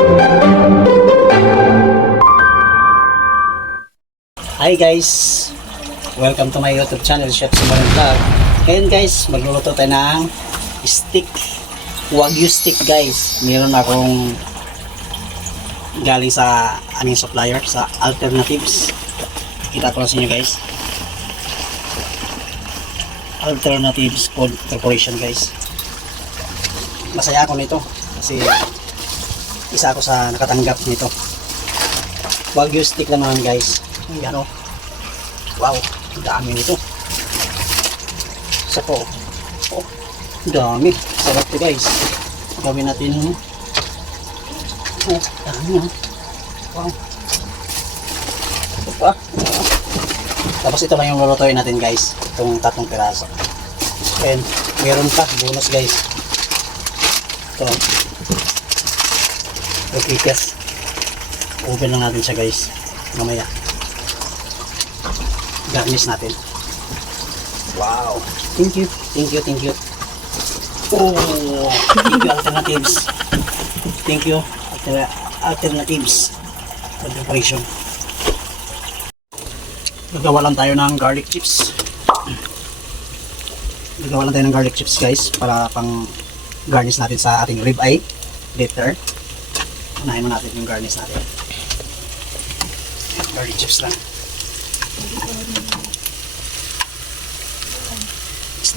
Hi guys! Welcome to my YouTube channel, Chef Sumarin Vlog. Ngayon guys, magluluto tayo ng steak. Wagyu steak guys. Meron akong galing sa aming supplier, sa Alternatives. Kita ko lang sa inyo guys. Alternatives Food Corporation guys. Masaya ako nito kasi isa ako sa nakatanggap nito. Wagyu steak naman guys. Ayan o. Wow, dami nito. Isa po. Oh, dami. Sarap to guys. Gawin natin. Oh, dami o. Wow. Ito pa. Tapos ito lang yung lulutuin natin guys. Itong 3 piraso. And meron pa. Bonus guys. Ito. Roquitas. Open lang natin siya guys. Mamaya. Garnish natin. Wow. Thank you. Thank you. Thank you. Oh, thank you Alternatives. Thank you Alternatives for preparation. Gagawa lang tayo ng garlic chips. Gagawa lang tayo ng garlic chips guys para pang garnish natin sa ating rib eye later. Unahin mo natin yung garnish natin. Garlic chips lang.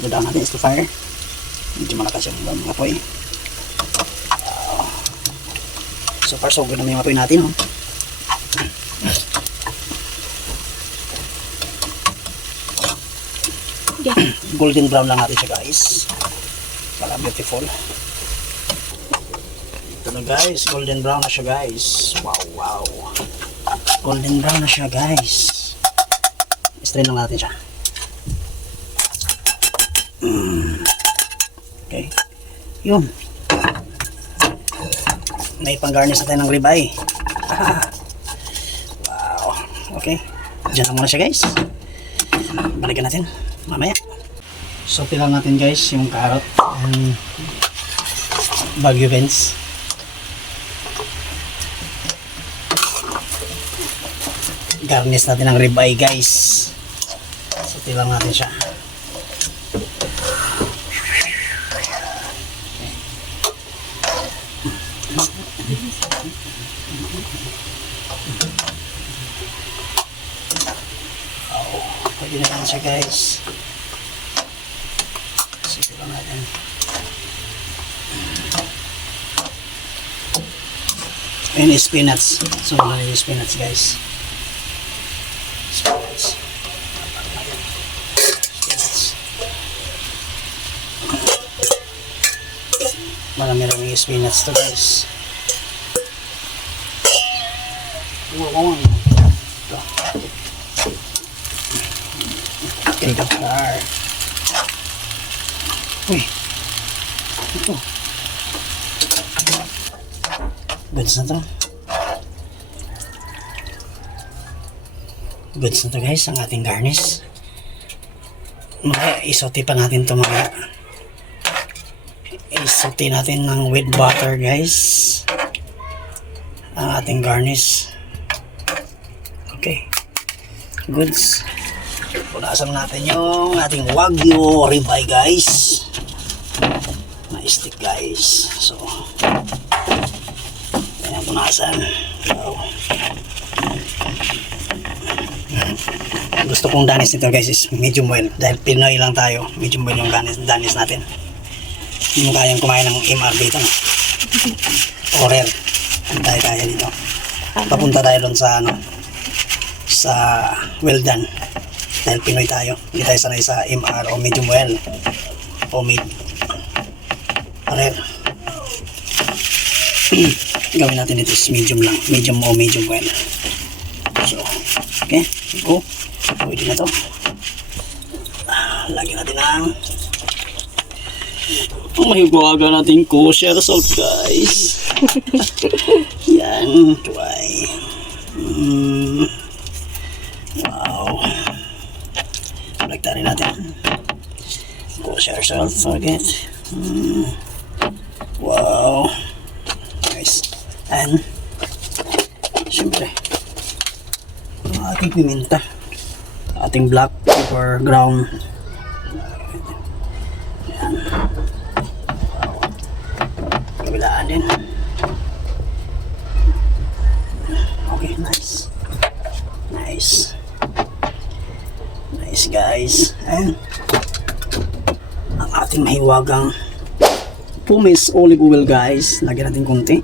Dadaan natin sa fire. Medyo malakas yung apoy. So far so good naman yung apoy natin. Golden brown lang natin siya guys. Para beautiful. Ito na guys. Golden brown na siya guys. Wow wow. Golden brown na siya guys. Strain lang natin siya. Okay. Yun. May pang-garnish natin ng ribeye. Wow. Okay. Diyan na muna siya guys. Balikan natin mamaya. So pilang natin guys yung carrot and Wagyu beans. Garnish natin ng ribeye guys. So pilang natin siya. Pwede na lang siya guys. Sige lang natin. And spinach. So wala yung spinach guys. Spinach. Marami rin yung spinach to guys. Wow. Ito. Okay, kapar. Uy. Ito. Goods na to. Goods na to guys, ang ating garnish. Isote pa natin ito mga. Isote natin ng with butter guys. Ang ating garnish. Okay. Goods. Punasan natin yung ating Wagyu ribeye guys. May stick guys. So, ayan punasan. Wow. Gusto kong danis nito guys is medium well. Dahil Pinoy lang tayo, medium well yung danis natin. Hindi mo kayang kumain ng MR dito. No? O rare. Tayo kaya dito. Papunta tayo doon sa ano, sa well done. Dahil Pinoy tayo, hindi tayo sanay sa MR o medium well o rare. Gawin natin ito is medium lang, medium o medium well. So, okay, go. Pwede na to. Lagyan natin ang may bawaga natin kosher salt guys. Yan, try. Wow. Lagtarin natin. Kosher salt, forget. Wow. Nice. And, siyempre, ang ating piminta. Ating black pepper ground. Ayan. Kabilaan din. Okay, nice. Nice. Nice guys. And ang ating mahiwagang pumice olive oil guys. Lagyan natin konti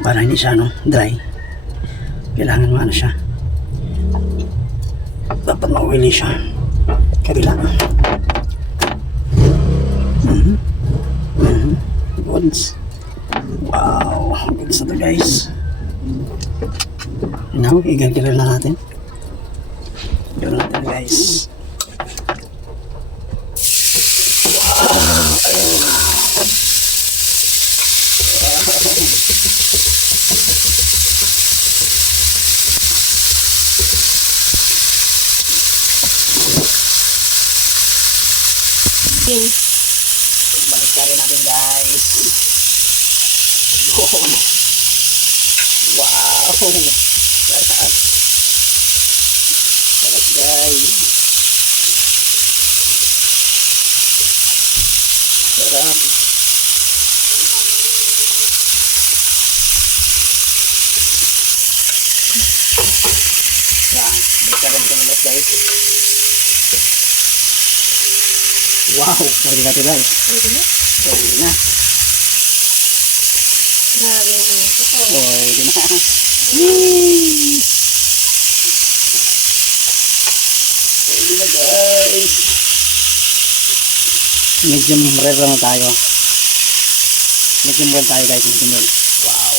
para hindi siya dry. Kailangan mo siya. Dapat ma-oily siya. Kabila. Goods. Wow. Goods na to guys. Now, igagilal na natin. Gilal natin guys. Balik ka rin natin guys. Wow. Sarap. Sarap guys. Sarap. Yan. Balik ka rin natin ulit guys. Wow, pwede natin guys. Pwede na? Pwede na. Grabe yung ito. Pwede na. Pwede na guys. Medium rare na tayo. Medium rare tayo guys. Medium rare. Wow.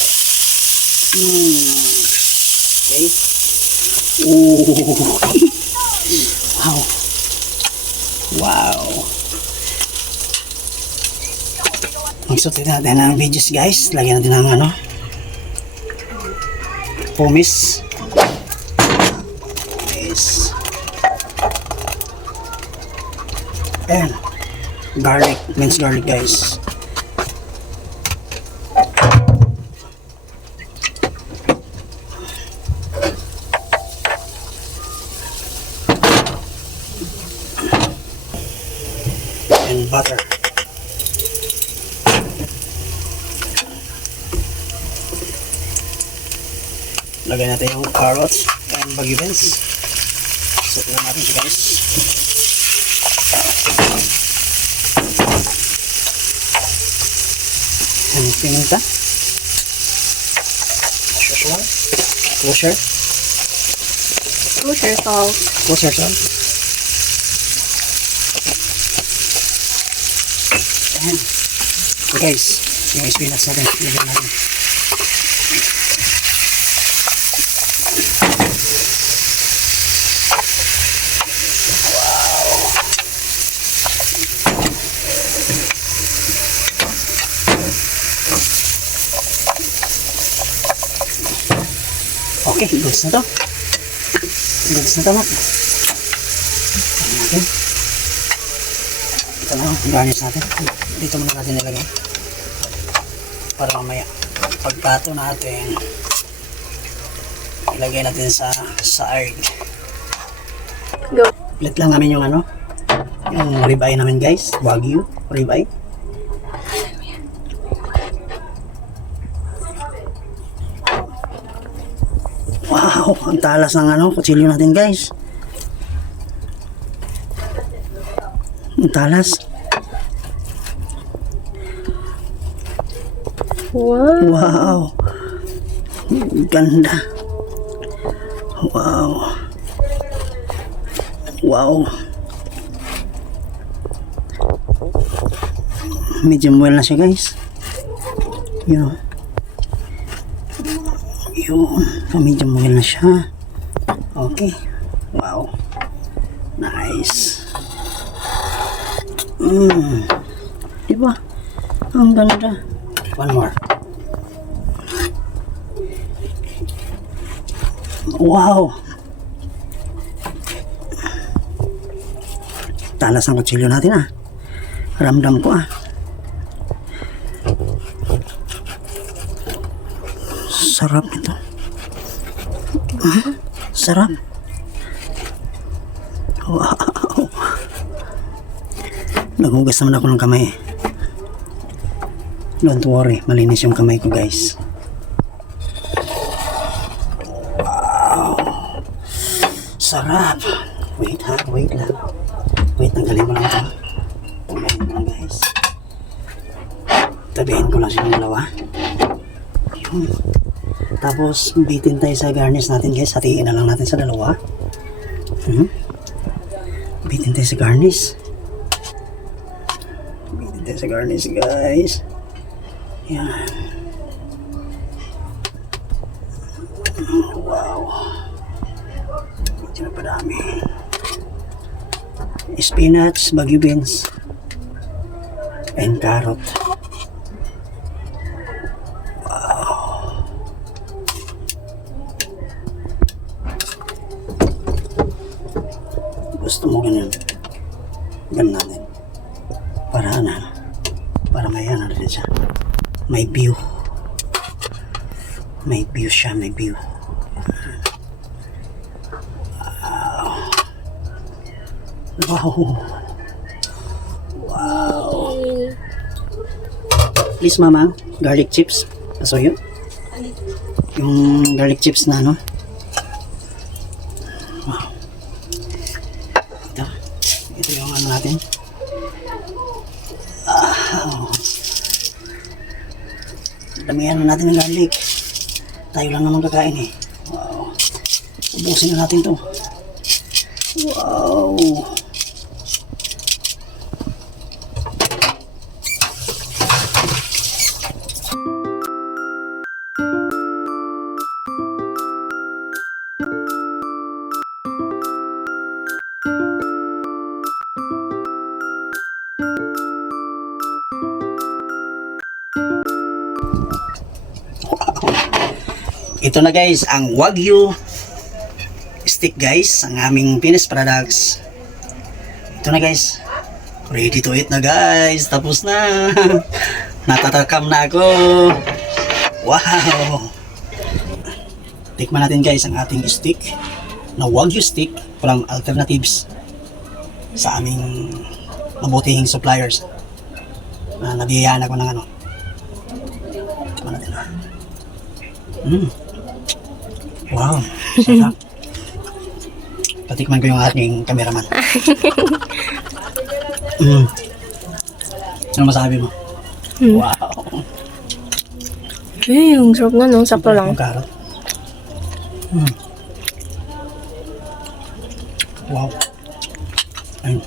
Okay. Ooh. Wow. Wow. Magsutin natin ng videos guys. Lagyan natin ng pumice. Yes. And garlic. Minced garlic guys. And butter. Lagyan natin yung carrots and baggy beans. So, tignan natin siya guys. And piminta. Usual. Kosher. Kosher salt. Kosher salt. And, so guys, yung spinach natin. Lagyan natin. Okay, goods na to. Goods na to, Mak. Natin. Ito na, garnish natin. Dito muna natin nilagay. Para mamaya, pagpato natin, ilagay natin sa saag. Go. Ulit lang namin yung yung ribeye namin guys. Wagyu ribeye. Wow, ang talas ng kutsilyo natin guys. Ang talas. Wow. Wow. Ganda. Wow. Wow. Medium well na siya guys. Yun. Yun. Medium well na siya. Okay. Wow. Nice. Diba? Ang ganda. One more. Wow. Talas ang kutsilyo natin Ramdam ko Sarap ito. Sarap. Wow. Naghugas naman ako ng kamay. Don't worry, malinis yung kamay ko guys. Wow. Sarap. Wait ha, wait lang. Wait, tanggalin ko lang ito. Tanggalin ko lang guys. Tabihin ko lang silang dalawa. Yun. Tapos, bitin tayo sa garnish natin guys. Hatiin na lang natin sa dalawa. Bitin tayo sa garnish. Bitin tayo sa garnish guys. Yan. Wow. Medyo na padami. Spinach, Baguio beans, and carrot. Wow. Gusto mo ganun? Ganun natin. Para may ano rin siya. May view. May view siya, may view. Wow. Wow. Please mama, garlic chips. So yun. Yung garlic chips na ano. Wow. Ito yung ano natin. Damihan na natin ng garlic. Tayo lang naman kakain eh. Wow. Ubusin na natin to. Wow. Ito na guys, ang Wagyu stick guys, ang aming finished products. Ito na guys, ready to eat na guys, tapos na. Natatakam na ako. Wow. Tikman natin guys ang ating stick na Wagyu stick from Alternatives sa aming mabutihing suppliers na nabiyayaan ako ng ano. Tikman natin ha. Wow, sarap. Patikman ko yung ating cameraman. Ano masabi mo? Wow. Ang sarap nga no, sakto lang. Yung carrot. Wow. Ayun.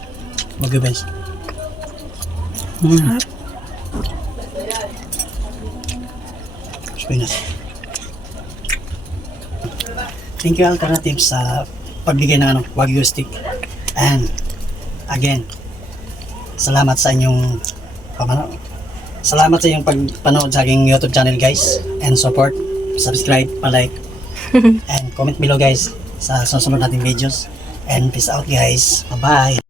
Bagay guys. Spinach. Thank you Alternatives sa pagbigay ng ano, Wagyu stick. And again, salamat sa inyong salamat sa inyong pagpanood sa aking YouTube channel guys, and support, subscribe, pa-like and comment below guys sa susunod nating videos, and peace out guys. Bye bye.